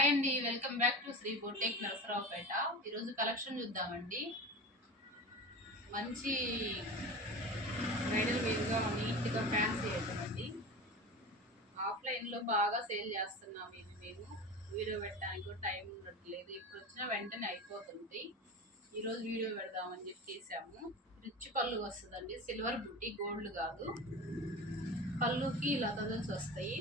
Hi అండి, welcome back to Sri boutique Narasaraopet. ఈరోజు collection చూద్దామండి. మంచి బ్రైడల్ వేర్గా నీట్గా ఫ్యాన్సీ ఐటమ్ అండి. ఆఫ్లైన్లో బాగా సేల్ చేస్తున్నాం. ఇది మేము వీడియో పెట్టడానికి కూడా టైం ఉండట్లేదు. ఇప్పుడు వచ్చినా వెంటనే అయిపోతుంది. ఈరోజు వీడియో పెడదామని చెప్పి తీసాము. రిచ్ పళ్ళు వస్తుందండి, సిల్వర్ బుట్టి, గోల్డ్ కాదు. పళ్ళుకి ఇలా తగల్స్ వస్తాయి.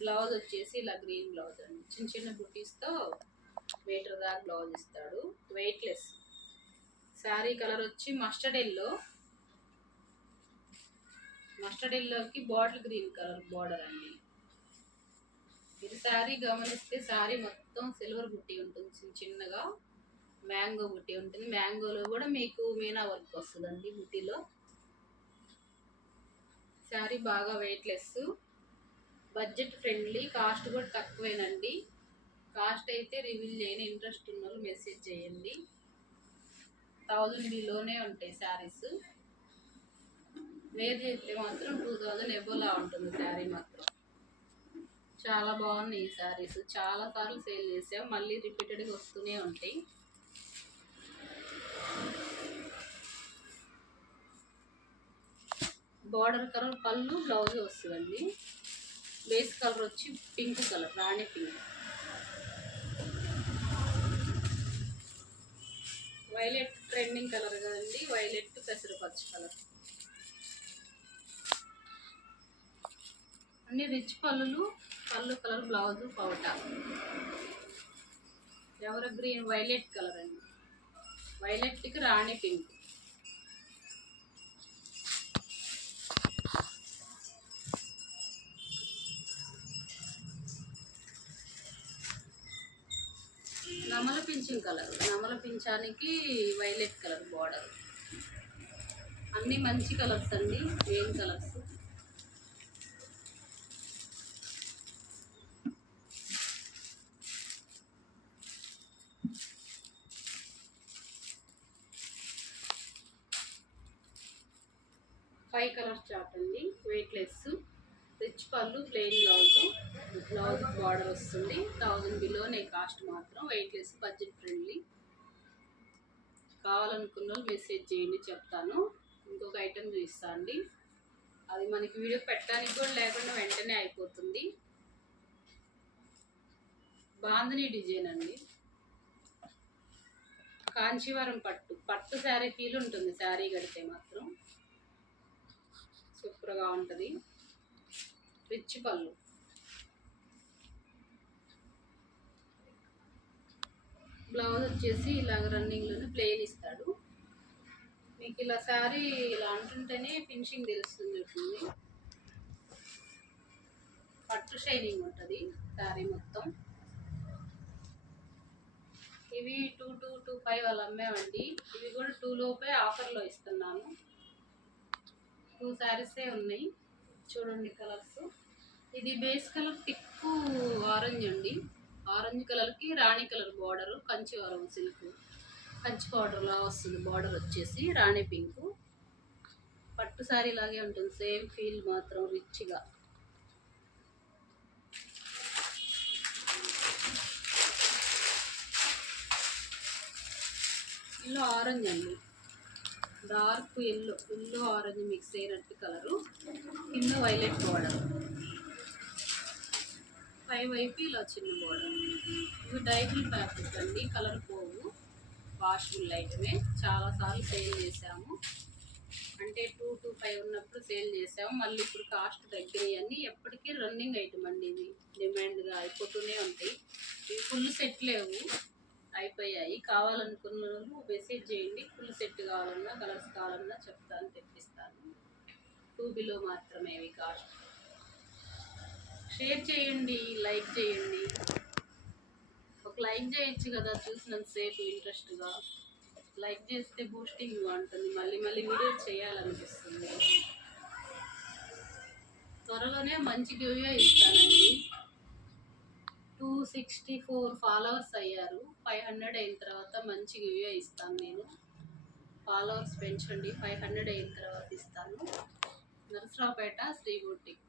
బ్లౌజ్ వచ్చేసి ఇలా గ్రీన్ బ్లౌజ్ అండి, చిన్న చిన్న బుటీస్తో మీటర్ దాకా బ్లౌజ్ ఇస్తాడు. వెయిట్లెస్ శారీ కలర్ వచ్చి మస్టర్డ్ ఎల్లోకి బాటిల్ గ్రీన్ కలర్ బార్డర్ అండి. ఇది శారీ గమనిస్తే శారీ మొత్తం సిల్వర్ బుట్టి ఉంటుంది, చిన్న చిన్నగా మ్యాంగో బుట్టి ఉంటుంది. మ్యాంగోలో కూడా మీకు మీనా వర్క్ వస్తుందండి బుట్టిలో. శారీ బాగా వెయిట్లెస్, బడ్జెట్ ఫ్రెండ్లీ, కాస్ట్ కూడా తక్కువేనండి. కాస్ట్ అయితే రివీల్ చేయని, ఇంట్రెస్ట్ ఉన్న వాళ్ళు మెసేజ్ చేయండి. 1000 బిలోనే ఉంటాయి శారీస్. వేర్ చేస్తే మాత్రం 2000 ఎబోలా ఉంటుంది శారీ మాత్రం. చాలా బాగున్నాయి ఈ శారీస్, చాలాసార్లు సేల్ చేసాం, మళ్ళీ రిపీటెడ్గా వస్తూనే ఉంటాయి. బార్డర్ కలర్ పళ్ళు, బ్లౌజ్ వస్తుందండి. బేస్ కలర్ వచ్చి పింక్ కలర్, రాణి పింక్. వైలెట్ ట్రెండింగ్ కలర్ కదండి, వైలెట్ పెసరపచ్చ కలర్. అన్ని రిచ్ పళ్ళు కలర్, బ్లౌజ్ పౌటా. ఎవరు గ్రీన్ వైలెట్ కలర్ అండి, వైలెట్కి రాణి పింక్. నమల పింఛన్ కలర్, నమల పింఛానికి వైలెట్ కలర్ బార్డర్. అన్నీ మంచి కలర్స్ అండి, ఏం కలర్స్. ఫైవ్ కలర్స్ చార్ట్ అండి, వెయిట్లెస్, రిచ్ పళ్ళు, ప్లెయిన్ బ్లౌజ్ బార్డర్ వస్తుంది. 1000 బిలోనే కాస్ట్ మాత్రం. Weightless, budget friendly. కావాలనుకున్న వాళ్ళు మెసేజ్ చేయండి, చెప్తాను. ఇంకొక ఐటెం చూపిస్తా అండి, అది మనకి వీడియో పెట్టడానికి కూడా లేకుండా వెంటనే అయిపోతుంది. బాందని డిజైన్ అండి, కాంచీవరం పట్టు శారీ ఫీల్ ఉంటుంది. శారీ కడితే మాత్రం సూపర్గా ఉంటుంది. రిచ్ పళ్ళు, బ్లౌజ్ వచ్చేసి ఇలాగ రన్నింగ్లోనే ప్లెయిన్ ఇస్తాడు. మీకు ఇలా శారీ ఇలా అంటుంటేనే ఫినిషింగ్ తెలుస్తుంది. పట్టు షైనింగ్ ఉంటుంది శారీ మొత్తం. ఇవి 2225 వాళ్ళు అమ్మామండి. ఇవి కూడా 2 లోపే ఆఫర్లో ఇస్తున్నాను. 2 శారీసే ఉన్నాయి, చూడండి కలర్స్. ఇది బేస్ కలర్ టిక్కు ఆరెంజ్ అండి, ఆరెంజ్ కలర్కి రాణి colour border, Kanchivaram silk, Kanchi పౌడర్లా వస్తుంది. బార్డర్ వచ్చేసి రాణి పింక్. పట్టు శారీ లాగే ఉంటుంది, సేమ్ ఫీల్ మాత్రం రిచ్గా. ఎల్లో ఆరెంజ్ అండి, డార్క్ ఎల్లో ఆరెంజ్ మిక్స్ అయినట్టు కలరు, కింద వైలెట్ బార్డర్, పై వైపు ఇలా చిన్న బార్డర్. ఇవి డైబుల్ ప్యాకెట్ అండి, కలర్ పోవు, వాషబుల్ ఐటమే. చాలాసార్లు సేల్ చేసాము, అంటే 225 ఉన్నప్పుడు సేల్ చేసాము. మళ్ళీ ఇప్పుడు కాస్ట్ తగ్గినాయని, ఎప్పటికీ రన్నింగ్ ఐటమ్ అండి. ఇది డిమాండ్గా అయిపోతూనే ఉంటాయి. ఇవి ఫుల్ సెట్ లేవు, అయిపోయాయి. కావాలనుకున్న వాళ్ళు మెసేజ్ చేయండి. ఫుల్ సెట్ కావాలన్నా, కలర్స్ కావాలన్నా చెప్తాను, తెప్పిస్తాను. 2 బిలో మాత్రమే ఇవి కాస్ట్. షేర్ చేయండి, లైక్ చేయండి. ఒక లైక్ చేయొచ్చు కదా, చూసినంతసేపు ఇంట్రెస్ట్గా. లైక్ చేస్తే బూస్టింగ్ ఉంటుంది, మళ్ళీ వీడియో చేయాలనిపిస్తుంది. త్వరలోనే మంచి గివ్వే ఇస్తానండి. 264 ఫాలోవర్స్ అయ్యారు. 500 అయిన తర్వాత మంచి గివ్వే ఇస్తాను నేను. ఫాలోవర్స్ పెంచండి, 500 అయిన తర్వాత ఇస్తాను. నరసరావుపేట శ్రీ బొటిక్.